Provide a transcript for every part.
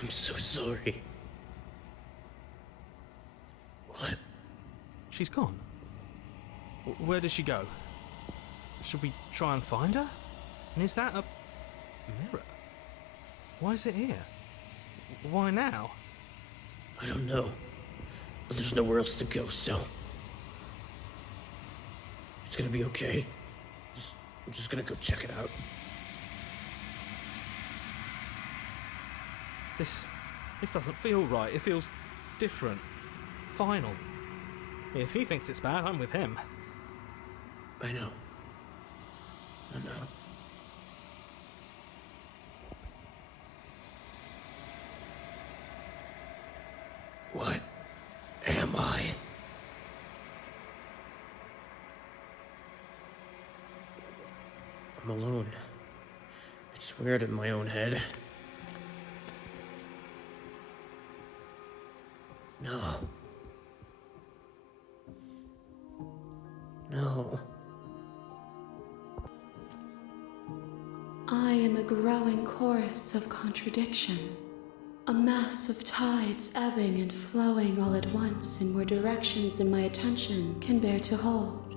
I'm so sorry. What? She's gone. Where did she go? Should we try and find her? And is that a mirror? Why is it here? Why now? I don't know. But there's nowhere else to go, so... It's gonna be okay. I'm just gonna go check it out. This doesn't feel right. It feels different. Final. If he thinks it's bad, I'm with him. I know. What am I? I'm alone. It's weird in my own head. No. I am a growing chorus of contradiction, a mass of tides ebbing and flowing all at once in more directions than my attention can bear to hold.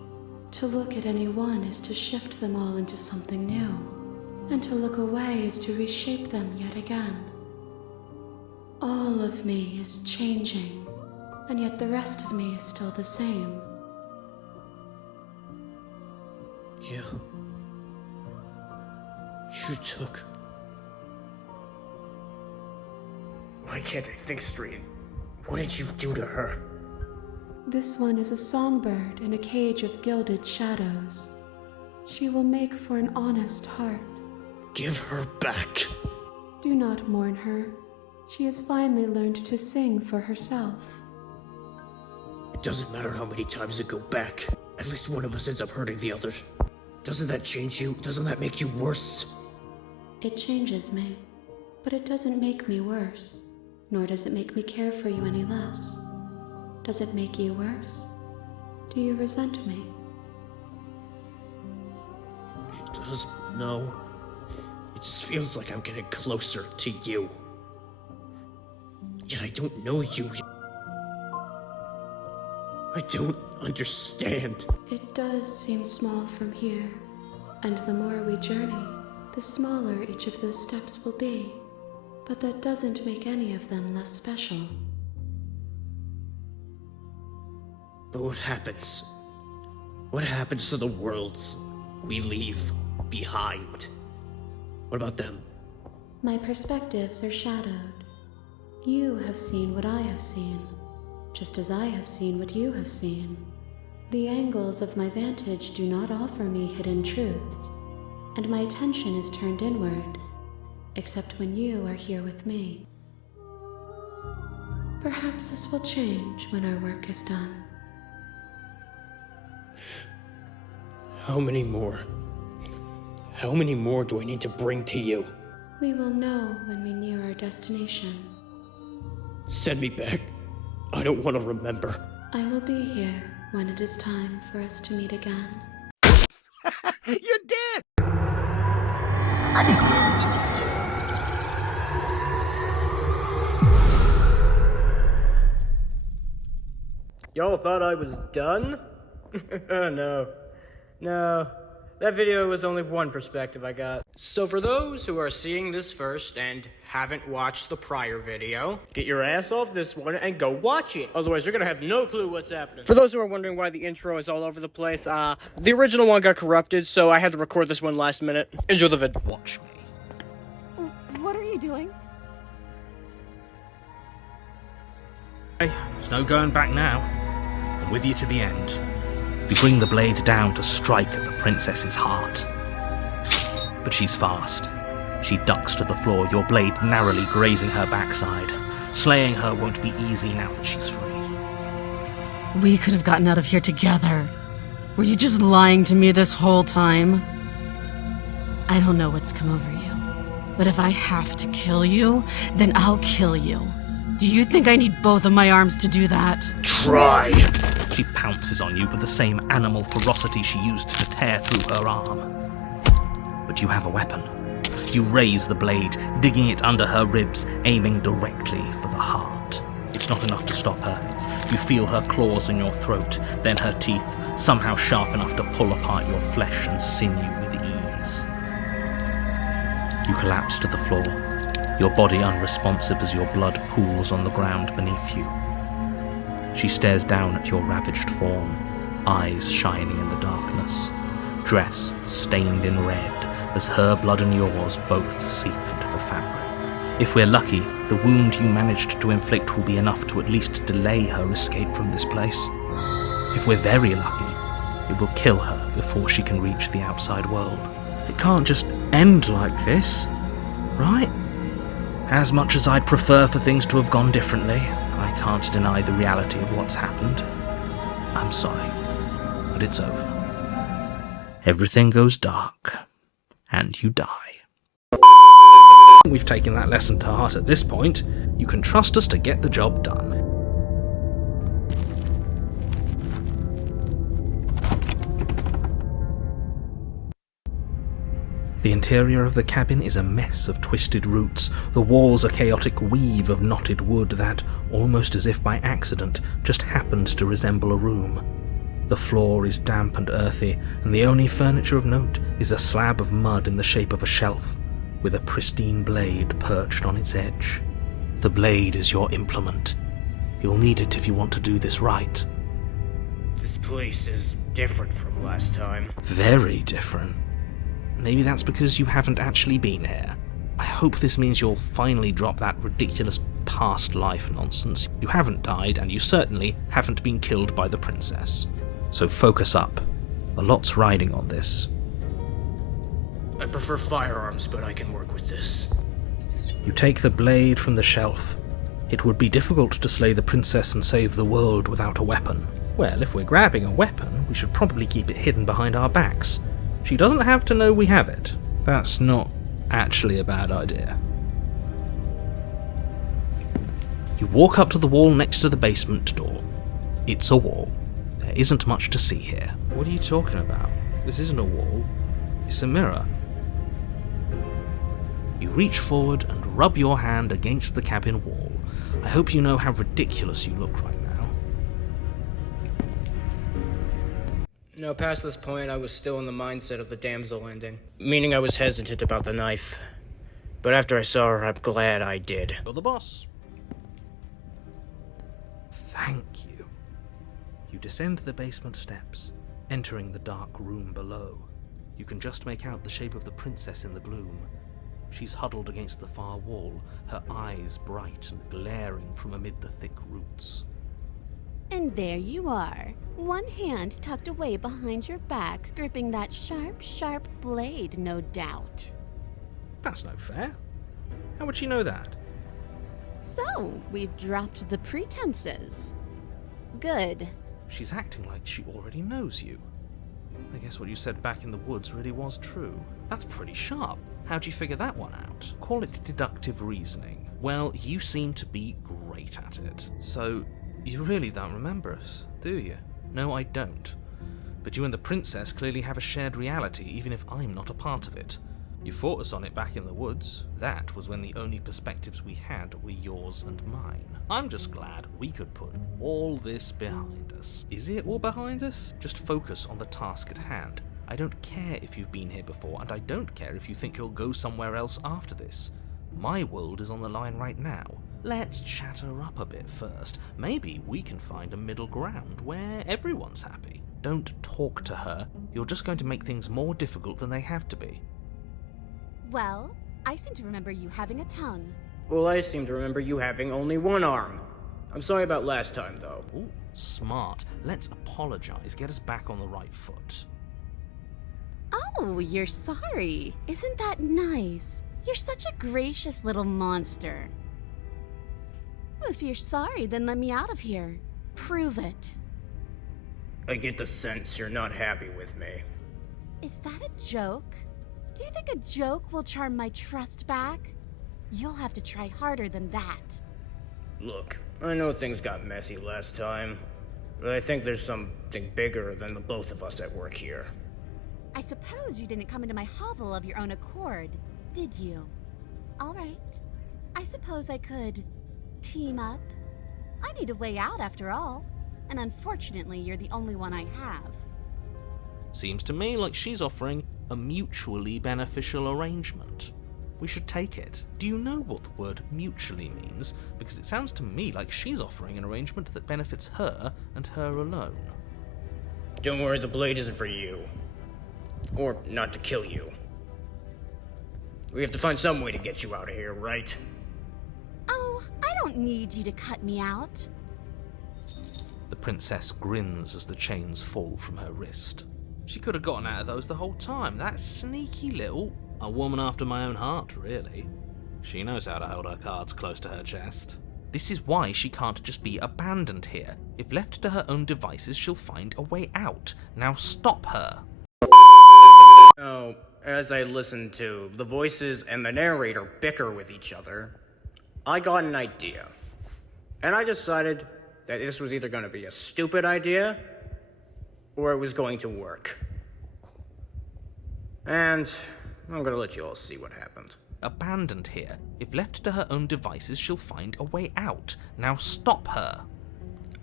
To look at any one is to shift them all into something new, and to look away is to reshape them yet again. All of me is changing, and yet the rest of me is still the same. You took... Why can't I think straight? What did you do to her? This one is a songbird in a cage of gilded shadows. She will make for an honest heart. Give her back. Do not mourn her. She has finally learned to sing for herself. It doesn't matter how many times it go back. At least one of us ends up hurting the others. Doesn't that change you? Doesn't that make you worse? It changes me, but it doesn't make me worse, nor does it make me care for you any less. Does it make you worse? Do you resent me? It does, no. It just feels like I'm getting closer to you. Yet I don't know you. I don't understand. It does seem small from here, and the more we journey, the smaller each of those steps will be. But that doesn't make any of them less special. But what happens? What happens to the worlds we leave behind? What about them? My perspectives are shadowed. You have seen what I have seen, just as I have seen what you have seen. The angles of my vantage do not offer me hidden truths, and my attention is turned inward, except when you are here with me. Perhaps this will change when our work is done. How many more? How many more do I need to bring to you? We will know when we near our destination. Send me back. I don't want to remember. I will be here when it is time for us to meet again. You're dead! Y'all thought I was done? No. That video was only one perspective I got. So for those who are seeing this first and haven't watched the prior video, get your ass off this one and go watch it. Otherwise, you're gonna have no clue what's happening. For those who are wondering why the intro is all over the place, the original one got corrupted, so I had to record this one last minute. Enjoy the vid. Watch me. What are you doing? Hey, there's no going back now. I'm with you to the end. You bring the blade down to strike at the princess's heart. But she's fast. She ducks to the floor, your blade narrowly grazing her backside. Slaying her won't be easy now that she's free. We could have gotten out of here together. Were you just lying to me this whole time? I don't know what's come over you, but if I have to kill you, then I'll kill you. Do you think I need both of my arms to do that? Try! She pounces on you with the same animal ferocity she used to tear through her arm. But you have a weapon. You raise the blade, digging it under her ribs, aiming directly for the heart. It's not enough to stop her. You feel her claws in your throat, then her teeth, somehow sharp enough to pull apart your flesh and sinew with ease. You collapse to the floor, your body unresponsive as your blood pools on the ground beneath you. She stares down at your ravaged form, eyes shining in the darkness, dress stained in red as her blood and yours both seep into the fabric. If we're lucky, the wound you managed to inflict will be enough to at least delay her escape from this place. If we're very lucky, it will kill her before she can reach the outside world. It can't just end like this, right? As much as I'd prefer for things to have gone differently, I can't deny the reality of what's happened. I'm sorry, but it's over. Everything goes dark, and you die. We've taken that lesson to heart at this point. You can trust us to get the job done. The interior of the cabin is a mess of twisted roots. The walls a chaotic weave of knotted wood that, almost as if by accident, just happened to resemble a room. The floor is damp and earthy, and the only furniture of note is a slab of mud in the shape of a shelf, with a pristine blade perched on its edge. The blade is your implement. You'll need it if you want to do this right. This place is different from last time. Very different. Maybe that's because you haven't actually been here. I hope this means you'll finally drop that ridiculous past life nonsense. You haven't died, and you certainly haven't been killed by the princess. So focus up. A lot's riding on this. I prefer firearms, but I can work with this. You take the blade from the shelf. It would be difficult to slay the princess and save the world without a weapon. Well, if we're grabbing a weapon, we should probably keep it hidden behind our backs. She doesn't have to know we have it. That's not actually a bad idea. You walk up to the wall next to the basement door. It's a wall. There isn't much to see here. What are you talking about? This isn't a wall. It's a mirror. You reach forward and rub your hand against the cabin wall. I hope you know how ridiculous you look right now. No, past this point, I was still in the mindset of the damsel ending. Meaning I was hesitant about the knife. But after I saw her, I'm glad I did. You're the boss. Thank you. You descend the basement steps, entering the dark room below. You can just make out the shape of the princess in the gloom. She's huddled against the far wall, her eyes bright and glaring from amid the thick roots. And there you are, one hand tucked away behind your back, gripping that sharp, sharp blade, no doubt. That's no fair. How would she know that? So, we've dropped the pretenses. Good. She's acting like she already knows you. I guess what you said back in the woods really was true. That's pretty sharp. How'd you figure that one out? Call it deductive reasoning. Well, you seem to be great at it. So, you really don't remember us, do you? No, I don't. But you and the princess clearly have a shared reality, even if I'm not a part of it. You fought us on it back in the woods. That was when the only perspectives we had were yours and mine. I'm just glad we could put all this behind us. Is it all behind us? Just focus on the task at hand. I don't care if you've been here before, and I don't care if you think you'll go somewhere else after this. My world is on the line right now. Let's chat her up a bit first. Maybe we can find a middle ground where everyone's happy. Don't talk to her. You're just going to make things more difficult than they have to be. Well, I seem to remember you having a tongue. Well, I seem to remember you having only one arm. I'm sorry about last time, though. Ooh, smart. Let's apologize. Get us back on the right foot. Oh, you're sorry. Isn't that nice? You're such a gracious little monster. If you're sorry, then let me out of here. Prove it. I get the sense you're not happy with me. Is that a joke? Do you think a joke will charm my trust back? You'll have to try harder than that. Look, I know things got messy last time, but I think there's something bigger than the both of us at work here. I suppose you didn't come into my hovel of your own accord. Did you? Alright. I suppose I could team up. I need a way out after all. And unfortunately, you're the only one I have. Seems to me like she's offering a mutually beneficial arrangement. We should take it. Do you know what the word mutually means? Because it sounds to me like she's offering an arrangement that benefits her and her alone. Don't worry, the blade isn't for you. Or not to kill you. We have to find some way to get you out of here, right? Oh, I don't need you to cut me out. The princess grins as the chains fall from her wrist. She could have gotten out of those the whole time. That sneaky little... A woman after my own heart, really. She knows how to hold her cards close to her chest. This is why she can't just be abandoned here. If left to her own devices, she'll find a way out. Now stop her. Oh, as I listened to the voices and the narrator bicker with each other, I got an idea. And I decided that this was either going to be a stupid idea, or it was going to work. And I'm going to let you all see what happened. Abandoned here. If left to her own devices, she'll find a way out. Now stop her.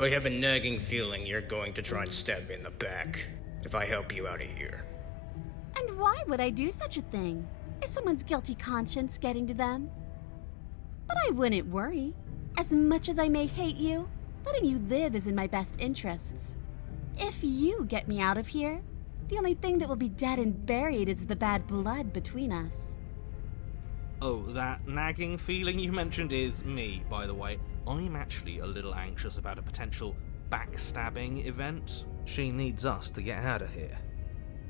I have a nagging feeling you're going to try and stab me in the back if I help you out of here. And why would I do such a thing? Is someone's guilty conscience getting to them? But I wouldn't worry. As much as I may hate you, letting you live is in my best interests. If you get me out of here, the only thing that will be dead and buried is the bad blood between us. Oh, that nagging feeling you mentioned is me, by the way. I'm actually a little anxious about a potential backstabbing event. She needs us to get out of here.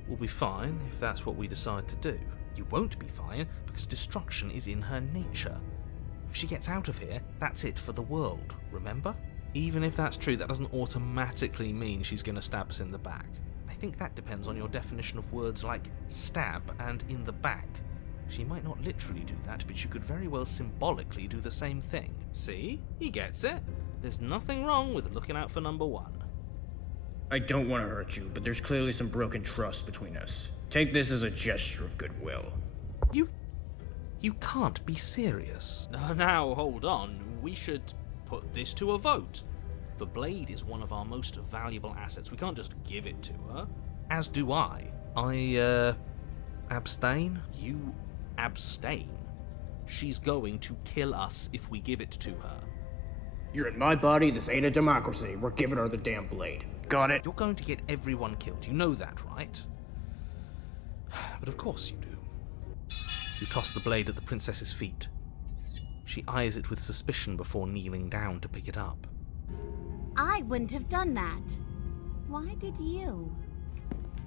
We'll be fine if that's what we decide to do. You won't be fine because destruction is in her nature. If she gets out of here, that's it for the world, remember? Even if that's true, that doesn't automatically mean she's going to stab us in the back. I think that depends on your definition of words like stab and in the back. She might not literally do that, but she could very well symbolically do the same thing. See? He gets it. There's nothing wrong with looking out for number one. I don't want to hurt you, but there's clearly some broken trust between us. Take this as a gesture of goodwill. You can't be serious. Now, hold on. We should put this to a vote. The blade is one of our most valuable assets. We can't just give it to her. As do I. Abstain? You abstain? She's going to kill us if we give it to her. You're in my body, this ain't a democracy. We're giving her the damn blade. Got it? You're going to get everyone killed. You know that, right? But of course you do. You toss the blade at the princess's feet. She eyes it with suspicion before kneeling down to pick it up. I wouldn't have done that. Why did you?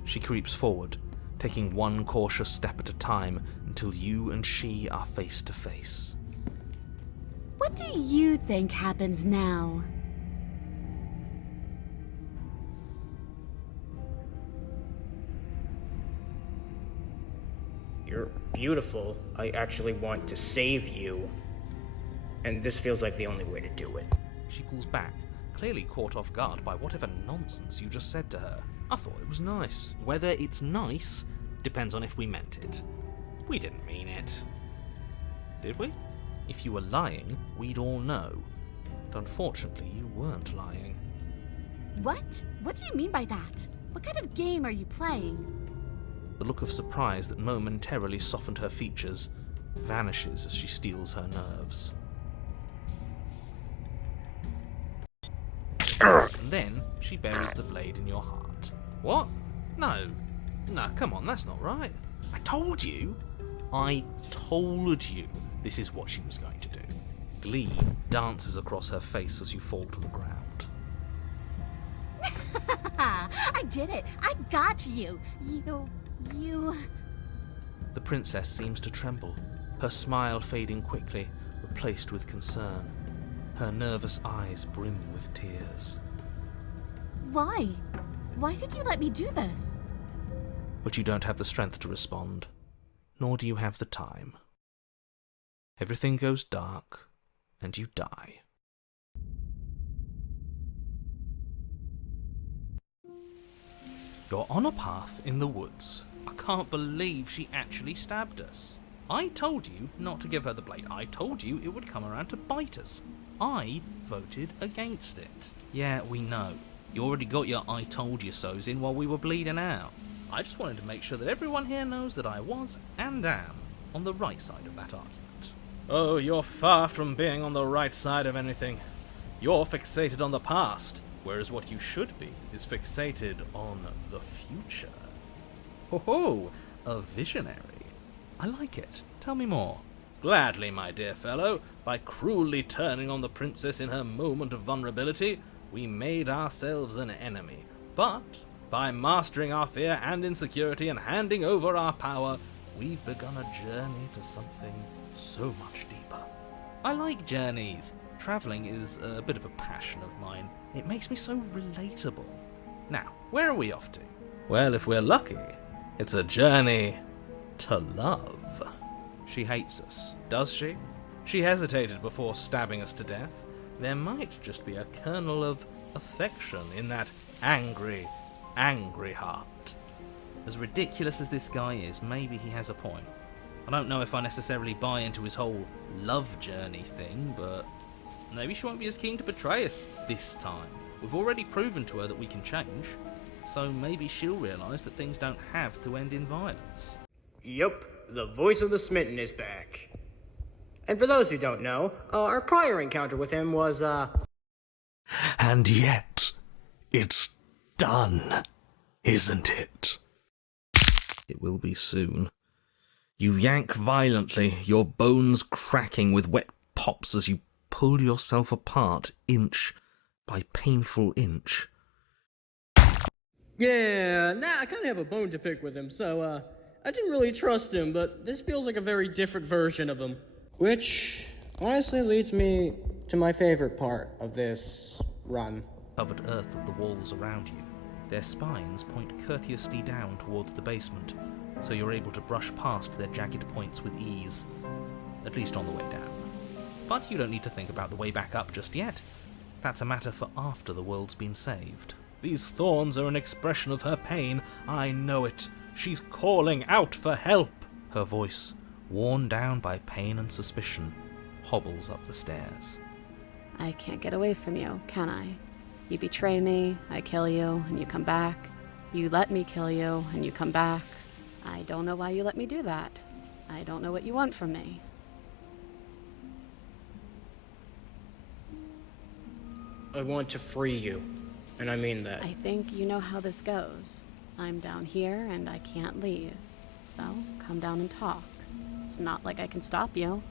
She creeps forward, taking one cautious step at a time until you and she are face to face. What do you think happens now? You're beautiful. I actually want to save you. And this feels like the only way to do it. She pulls back, clearly caught off guard by whatever nonsense you just said to her. I thought it was nice. Whether it's nice depends on if we meant it. We didn't mean it. Did we? If you were lying, we'd all know. But unfortunately, you weren't lying. What? What do you mean by that? What kind of game are you playing? The look of surprise that momentarily softened her features vanishes as she steels her nerves. And then she buries the blade in your heart. What? No, come on, that's not right. I told you this is what she was going to do. Glee dances across her face as you fall to the ground. I did it! I got you! You... The princess seems to tremble, her smile fading quickly, replaced with concern. Her nervous eyes brim with tears. Why? Why did you let me do this? But you don't have the strength to respond, nor do you have the time. Everything goes dark, and you die. You're on a path in the woods. I can't believe she actually stabbed us. I told you not to give her the blade. I told you it would come around to bite us. I voted against it. Yeah, we know. You already got your I told you so's in while we were bleeding out. I just wanted to make sure that everyone here knows that I was and am on the right side of that argument. Oh, you're far from being on the right side of anything. You're fixated on the past, whereas what you should be is fixated on the future. Ho ho, a visionary. I like it. Tell me more. Gladly, my dear fellow. By cruelly turning on the princess in her moment of vulnerability, we made ourselves an enemy. But by mastering our fear and insecurity and handing over our power, we've begun a journey to something so much deeper. I like journeys. Traveling is a bit of a passion of mine. It makes me so relatable. Now, where are we off to? Well, if we're lucky, it's a journey to love. She hates us, does she? She hesitated before stabbing us to death. There might just be a kernel of affection in that angry, angry heart. As ridiculous as this guy is, maybe he has a point. I don't know if I necessarily buy into his whole love journey thing, but maybe she won't be as keen to betray us this time. We've already proven to her that we can change, so maybe she'll realise that things don't have to end in violence. Yup, the voice of the smitten is back. And for those who don't know, our prior encounter with him was, And yet, it's done, isn't it? It will be soon. You yank violently, your bones cracking with wet pops as you pull yourself apart inch by painful inch. yeah, I kind of have a bone to pick with him, so, I didn't really trust him, but this feels like a very different version of him. Which, honestly, leads me to my favorite part of this run. Covered earth of the walls around you. Their spines point courteously down towards the basement, so you're able to brush past their jagged points with ease. At least on the way down. But you don't need to think about the way back up just yet. That's a matter for after the world's been saved. These thorns are an expression of her pain. I know it. She's calling out for help. Her voice, worn down by pain and suspicion, hobbles up the stairs. I can't get away from you, can I? You betray me, I kill you, and you come back. You let me kill you, and you come back. I don't know why you let me do that. I don't know what you want from me. I want to free you, and I mean that. I think you know how this goes. I'm down here, and I can't leave. So, come down and talk. It's not like I can stop you.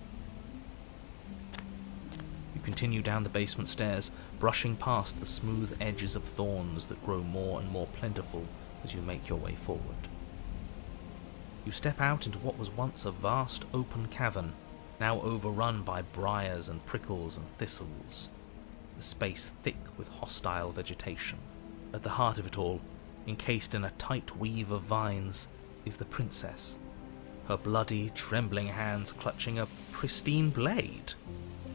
You continue down the basement stairs, brushing past the smooth edges of thorns that grow more and more plentiful as you make your way forward. You step out into what was once a vast open cavern, now overrun by briars and prickles and thistles, the space thick with hostile vegetation. At the heart of it all, encased in a tight weave of vines, is the princess, her bloody, trembling hands clutching a pristine blade.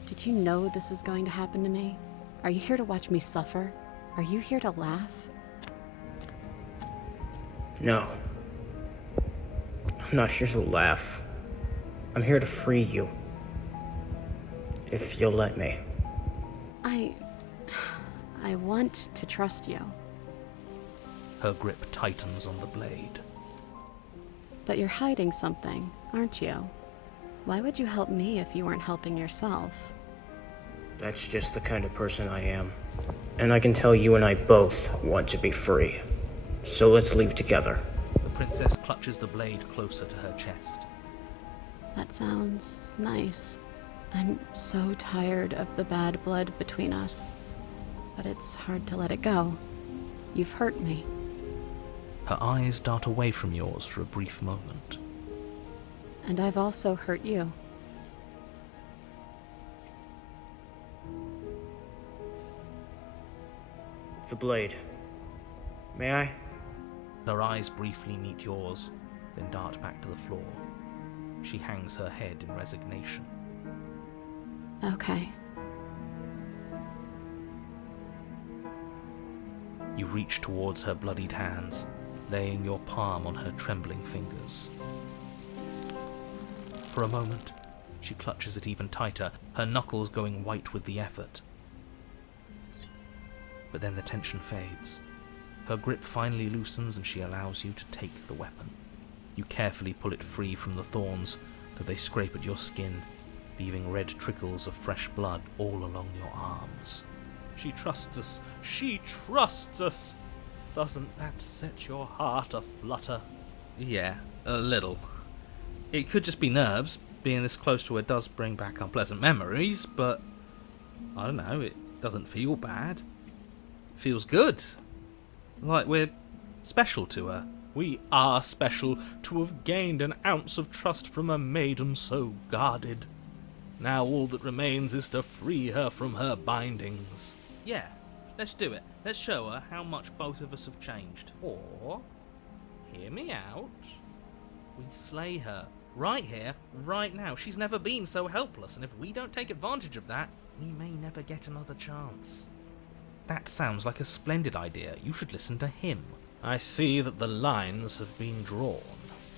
Did you know this was going to happen to me? Are you here to watch me suffer? Are you here to laugh? No. I'm not here to laugh. I'm here to free you. If you'll let me. I want to trust you. Her grip tightens on the blade. But you're hiding something, aren't you? Why would you help me if you weren't helping yourself? That's just the kind of person I am. And I can tell you and I both want to be free. So let's leave together. The princess clutches the blade closer to her chest. That sounds nice. I'm so tired of the bad blood between us. But it's hard to let it go. You've hurt me. Her eyes dart away from yours for a brief moment. And I've also hurt you. The blade. May I? Her eyes briefly meet yours, then dart back to the floor. She hangs her head in resignation. Okay. You reach towards her bloodied hands, laying your palm on her trembling fingers. For a moment, she clutches it even tighter, her knuckles going white with the effort. But then the tension fades. Her grip finally loosens and she allows you to take the weapon. You carefully pull it free from the thorns, though they scrape at your skin, leaving red trickles of fresh blood all along your arms. She trusts us. She trusts us. Doesn't that set your heart aflutter? Yeah, a little. It could just be nerves. Being this close to her does bring back unpleasant memories, but I don't know, it doesn't feel bad. It feels good. Like we're special to her. We are special to have gained an ounce of trust from a maiden so guarded. Now all that remains is to free her from her bindings. Yeah, let's do it. Let's show her how much both of us have changed. Or, hear me out, we slay her. Right here, right now. She's never been so helpless, and if we don't take advantage of that, we may never get another chance. That sounds like a splendid idea. You should listen to him. I see that the lines have been drawn.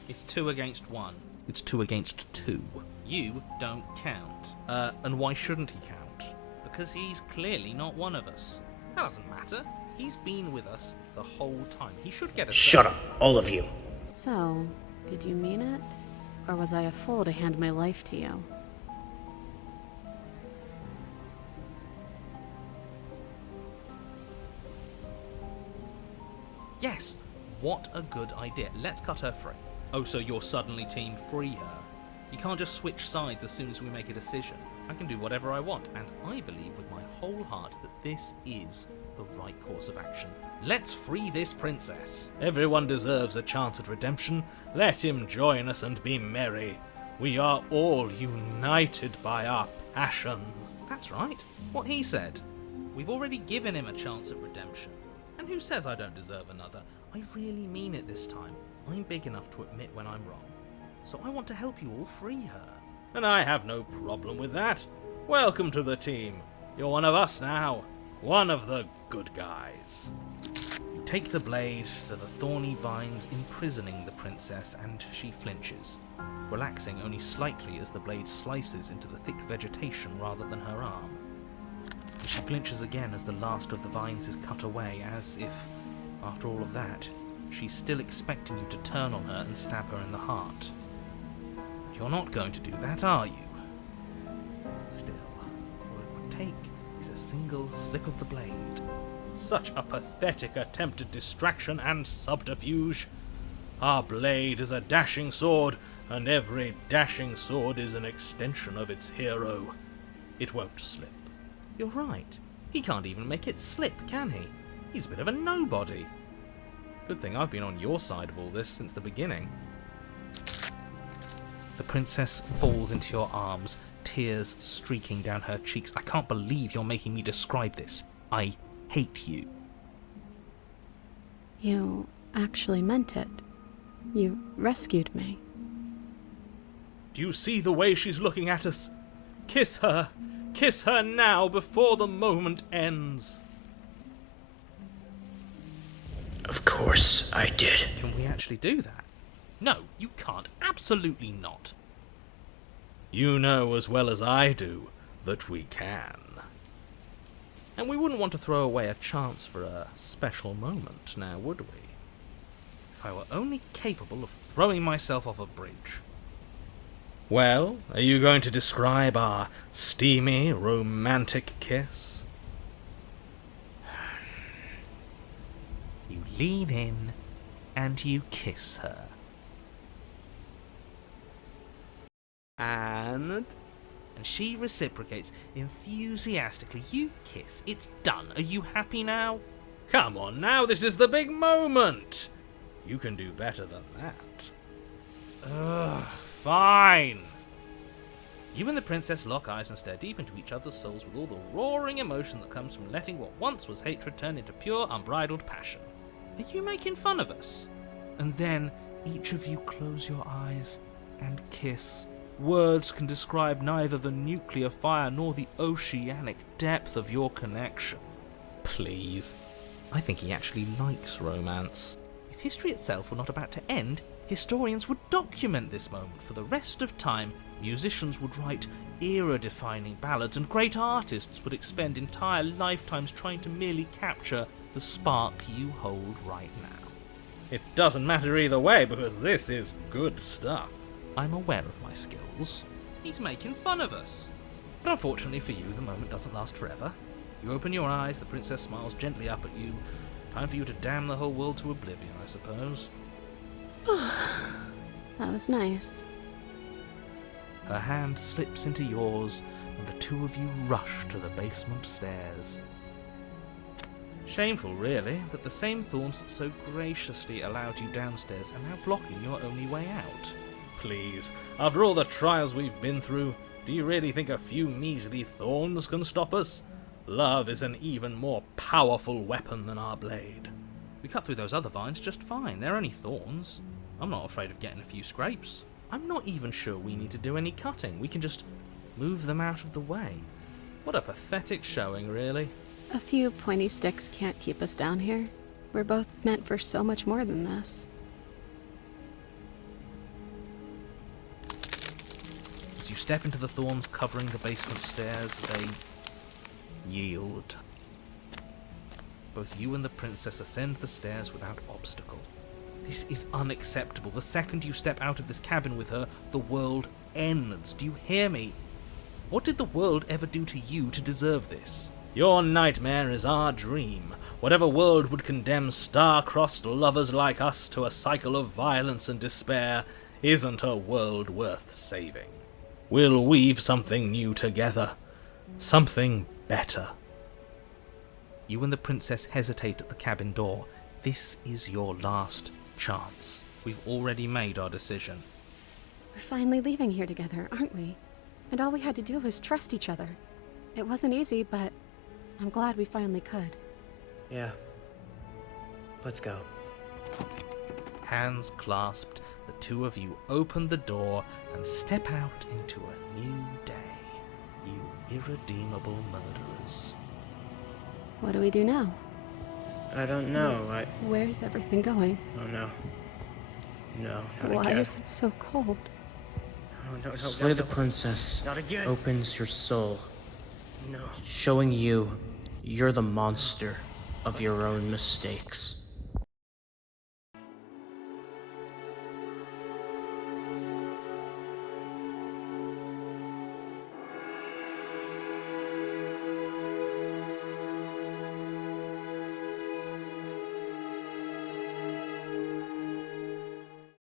It's 2 against 1. It's 2 against 2. You don't count. And why shouldn't he count? Because he's clearly not one of us. That doesn't matter. He's been with us the whole time. He should get us. Shut up, all of you. So, did you mean it? Or was I a fool to hand my life to you? Yes! What a good idea. Let's cut her free. Oh, so you're suddenly team free her. You can't just switch sides as soon as we make a decision. I can do whatever I want, and I believe with my whole heart that this is the right course of action. Let's free this princess. Everyone deserves a chance at redemption. Let him join us and be merry. We are all united by our passion. That's right. What he said. We've already given him a chance at redemption. And who says I don't deserve another? I really mean it this time. I'm big enough to admit when I'm wrong. So I want to help you all free her. And I have no problem with that. Welcome to the team. You're one of us now. One of the good guys. You take the blade to the thorny vines imprisoning the princess, and she flinches, relaxing only slightly as the blade slices into the thick vegetation rather than her arm. She flinches again as the last of the vines is cut away, as if, after all of that, she's still expecting you to turn on her and stab her in the heart. But you're not going to do that, are you? Still, all it would take is a single slip of the blade. Such a pathetic attempt at distraction and subterfuge. Our blade is a dashing sword, and every dashing sword is an extension of its hero. It won't slip. You're right. He can't even make it slip, can he? He's a bit of a nobody. Good thing I've been on your side of all this since the beginning. The princess falls into your arms, tears streaking down her cheeks. I can't believe you're making me describe this. I hate you. You actually meant it. You rescued me. Do you see the way she's looking at us? Kiss her! Kiss her now before the moment ends! Of course I did. Can we actually do that? No, you can't. Absolutely not. You know as well as I do that we can. And we wouldn't want to throw away a chance for a special moment, now would we? If I were only capable of throwing myself off a bridge. Well, are you going to describe our steamy, romantic kiss? You lean in and you kiss her. And she reciprocates enthusiastically. You kiss. It's done. Are you happy now? Come on now, this is the big moment. You can do better than that. Ugh, fine. You and the princess lock eyes and stare deep into each other's souls with all the roaring emotion that comes from letting what once was hatred turn into pure, unbridled passion. Are you making fun of us? And then each of you close your eyes and kiss. Words can describe neither the nuclear fire nor the oceanic depth of your connection. Please. I think he actually likes romance. If history itself were not about to end, historians would document this moment for the rest of time Musicians would write era-defining ballads, and great artists would expend entire lifetimes trying to merely capture the spark you hold right now. It doesn't matter either way, because this is good stuff. I'm aware of my skills. He's making fun of us. But unfortunately for you, the moment doesn't last forever. You open your eyes, the princess smiles gently up at you. Time for you to damn the whole world to oblivion, I suppose. That was nice. Her hand slips into yours, and the two of you rush to the basement stairs. Shameful, really, that the same thorns that so graciously allowed you downstairs are now blocking your only way out. Please, after all the trials we've been through, do you really think a few measly thorns can stop us? Love is an even more powerful weapon than our blade. We cut through those other vines just fine. They're only thorns. I'm not afraid of getting a few scrapes. I'm not even sure we need to do any cutting. We can just move them out of the way. What a pathetic showing, really. A few pointy sticks can't keep us down here. We're both meant for so much more than this. As you step into the thorns covering the basement stairs, they yield. Both you and the princess ascend the stairs without obstacle. This is unacceptable. The second you step out of this cabin with her, the world ends. Do you hear me? What did the world ever do to you to deserve this? Your nightmare is our dream. Whatever world would condemn star-crossed lovers like us to a cycle of violence and despair isn't a world worth saving. We'll weave something new together. Something better. You and the princess hesitate at the cabin door. This is your last chance. We've already made our decision. We're finally leaving here together, aren't we? And all we had to do was trust each other. It wasn't easy, but I'm glad we finally could. Yeah. Let's go. Hands clasped, the two of you open the door and step out into a new day. You irredeemable murderers. What do we do now? I don't know. Where's everything going? Oh no. No, not Why again. is it so cold? Oh, no, Slay the princess Not again. opens your soul, No. showing you you're the monster of your own mistakes.